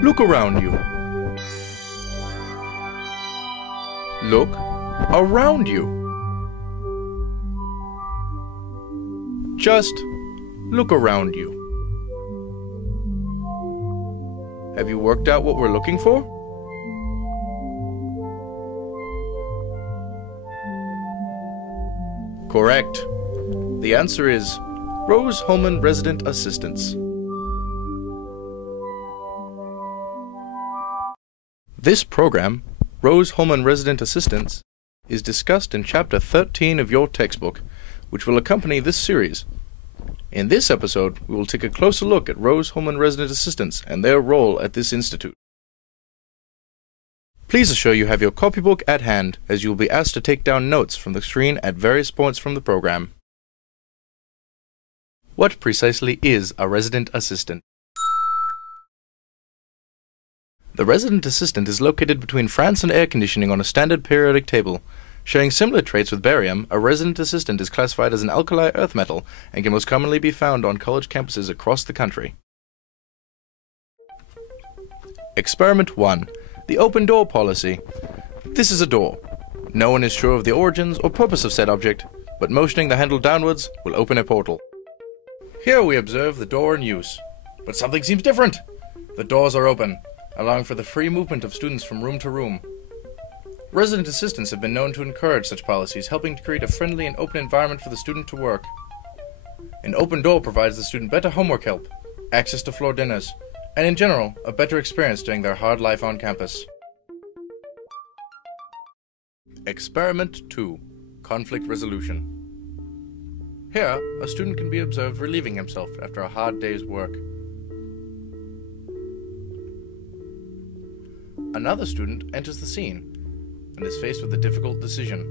Look around you. Look around you. Just look around you. Have you worked out what we're looking for? Correct. The answer is Rose-Hulman Resident Assistants. This program, Rose-Hulman Resident Assistants, is discussed in Chapter 13 of your textbook, which will accompany this series. In this episode, we will take a closer look at Rose-Hulman Resident Assistants and their role at this institute. Please assure you have your copybook at hand, as you will be asked to take down notes from the screen at various points from the program. What precisely is a resident assistant? The resident assistant is located between France and air conditioning on a standard periodic table. Sharing similar traits with barium, a resident assistant is classified as an alkali earth metal and can most commonly be found on college campuses across the country. Experiment 1. The open door policy. This is a door. No one is sure of the origins or purpose of said object, but motioning the handle downwards will open a portal. Here we observe the door in use. But something seems different. The doors are open, allowing for the free movement of students from room to room. Resident assistants have been known to encourage such policies, helping to create a friendly and open environment for the student to work. An open door provides the student better homework help, access to floor dinners, and in general, a better experience during their hard life on campus. Experiment 2. Conflict Resolution. Here, a student can be observed relieving himself after a hard day's work. Another student enters the scene and is faced with a difficult decision.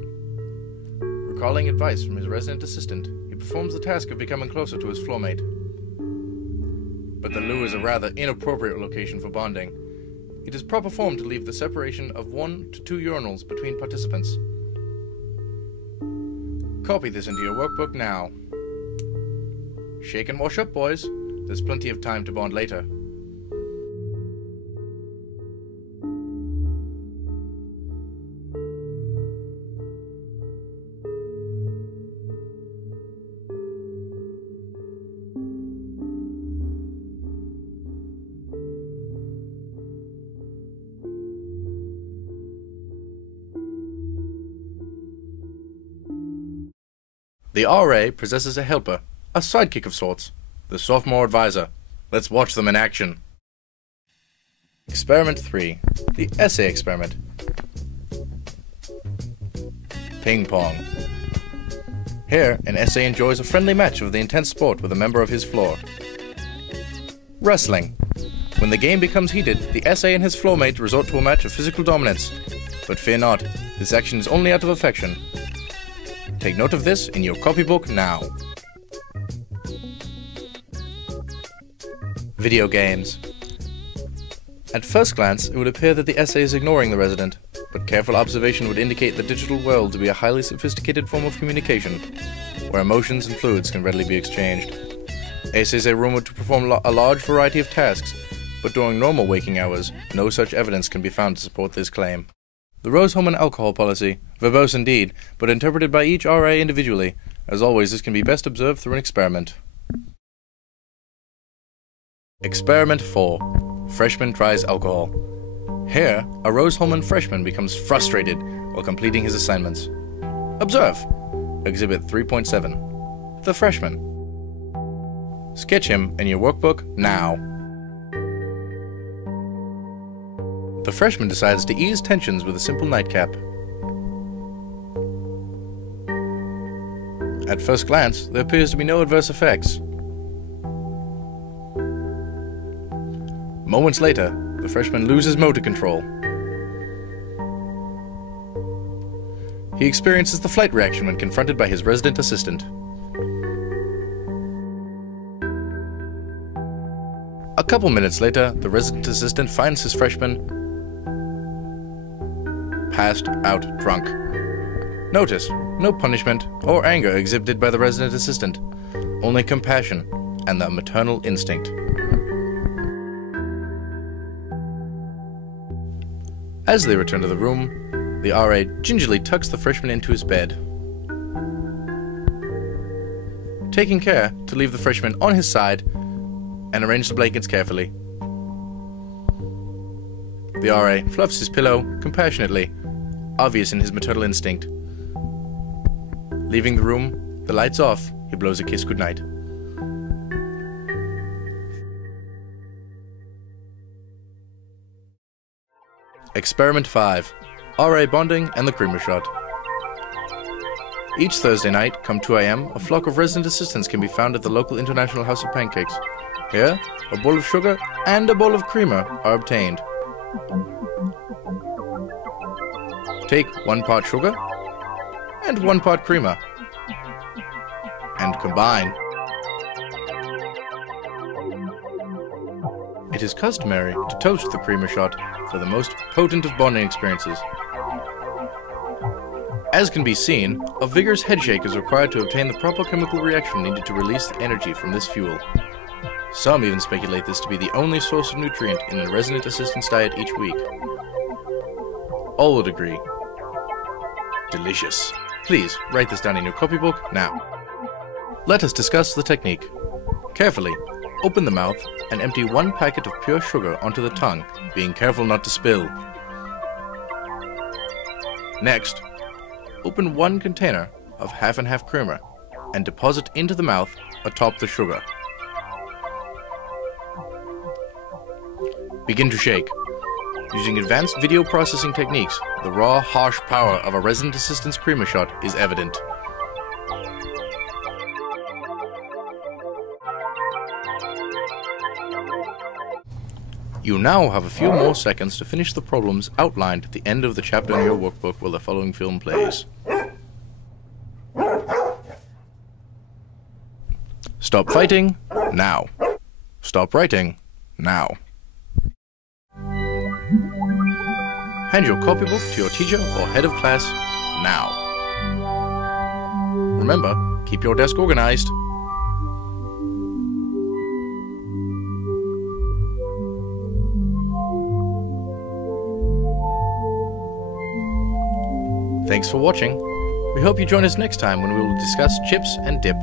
Recalling advice from his resident assistant, he performs the task of becoming closer to his floormate. But the loo is a rather inappropriate location for bonding. It is proper form to leave the separation of 1 to 2 urinals between participants. Copy this into your workbook now. Shake and wash up, boys. There's plenty of time to bond later. The RA possesses a helper, a sidekick of sorts, the sophomore advisor. Let's watch them in action. Experiment 3. The essay experiment. Ping pong. Here, an essay enjoys a friendly match of the intense sport with a member of his floor. Wrestling. When the game becomes heated, the essay and his floormate resort to a match of physical dominance. But fear not, this action is only out of affection. Take note of this in your copybook now. Video games. At first glance, it would appear that the essay is ignoring the resident, but careful observation would indicate the digital world to be a highly sophisticated form of communication, where emotions and fluids can readily be exchanged. Essays are rumored to perform a large variety of tasks, but during normal waking hours, no such evidence can be found to support this claim. The Rose-Hulman alcohol policy, verbose indeed, but interpreted by each RA individually. As always, this can be best observed through an experiment. Experiment 4. Freshman tries alcohol. Here, a Rose-Hulman freshman becomes frustrated while completing his assignments. Observe! Exhibit 3.7. The freshman. Sketch him in your workbook now. The freshman decides to ease tensions with a simple nightcap. At first glance, there appears to be no adverse effects. Moments later, the freshman loses motor control. He experiences the flight reaction when confronted by his resident assistant. A couple minutes later, the resident assistant finds his freshman passed out drunk. Notice, no punishment or anger exhibited by the resident assistant, only compassion and the maternal instinct. As they return to the room, the RA gingerly tucks the freshman into his bed, taking care to leave the freshman on his side and arrange the blankets carefully. The RA fluffs his pillow compassionately, obvious in his maternal instinct. Leaving the room, the lights off, he blows a kiss goodnight. Experiment 5. RA bonding and the creamer shot. Each Thursday night, come 2 AM, a flock of resident assistants can be found at the local International House of Pancakes. Here, a bowl of sugar and a bowl of creamer are obtained. Take 1 part sugar and 1 part creamer and combine. It is customary to toast the creamer shot for the most potent of bonding experiences. As can be seen, a vigorous headshake is required to obtain the proper chemical reaction needed to release the energy from this fuel. Some even speculate this to be the only source of nutrient in a resident assistant's diet each week. All would agree. Delicious. Please, write this down in your copybook now. Let us discuss the technique. Carefully, open the mouth and empty 1 packet of pure sugar onto the tongue, being careful not to spill. Next, open 1 container of half and half creamer and deposit into the mouth atop the sugar. Begin to shake. Using advanced video processing techniques, the raw, harsh power of a resident assistant's creamer shot is evident. You now have a few more seconds to finish the problems outlined at the end of the chapter in your workbook while the following film plays. Stop fighting, now. Stop writing, now. Hand your copybook to your teacher or head of class, now. Remember, keep your desk organized. Thanks for watching. We hope you join us next time when we will discuss chips and dip.